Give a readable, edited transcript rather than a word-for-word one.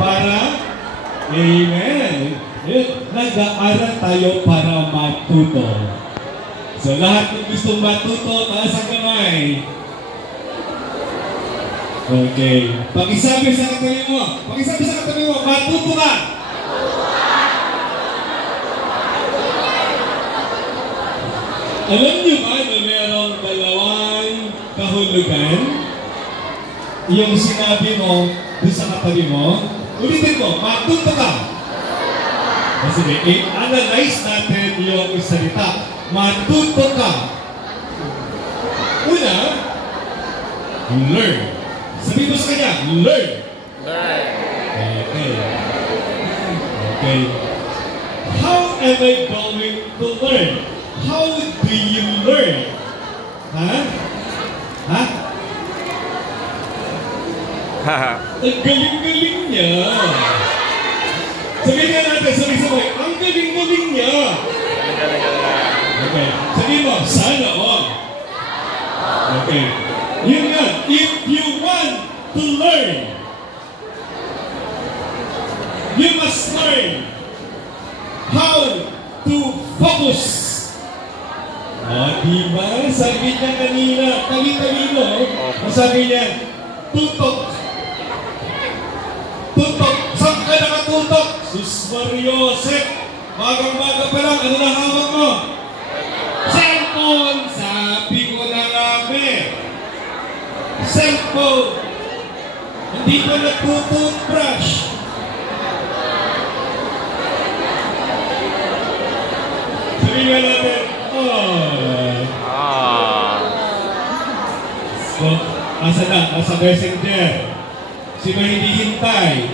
para, amen. Nag-aaral tayo para matuto. So lahat ng gustong matuto, taas ang kamay. Okay. Pakisabi sa katabi mo. Pakisabi sa katabi mo, matuto ka. Alam niyo ba na mayroong dalawang kahulugan? Yung sinabi mo doon sa katabi mo, ulitin mo, matuto ka. Sige, i-analyze natin yung salita. Matuto ka. Una, learn. Sabi mo sa kanya, learn. Learn. Okay. Okay. How am I going to learn? How do you learn? Ha? Ha? Ang galing-galing niya. Sabihin nga natin, sabi-sabay, ang galing-galing niya. Okay. Sabihin mo, sana all. Okay. Yun nga, if you want to learn, you must learn how to focus. Diba? Sabi niya kanina, kali-kalino, sabi niya, tutok. Tutok. Saan ka nakatutok? Sus Mariosep. Magang-maga pa lang, ano na hawak mo? Cellphone. Sabi ko na namin. Cellphone. Hindi pa nagtututbrush. Sabi nga natin, So, asa na? Asa messenger. Sino hindi hintay?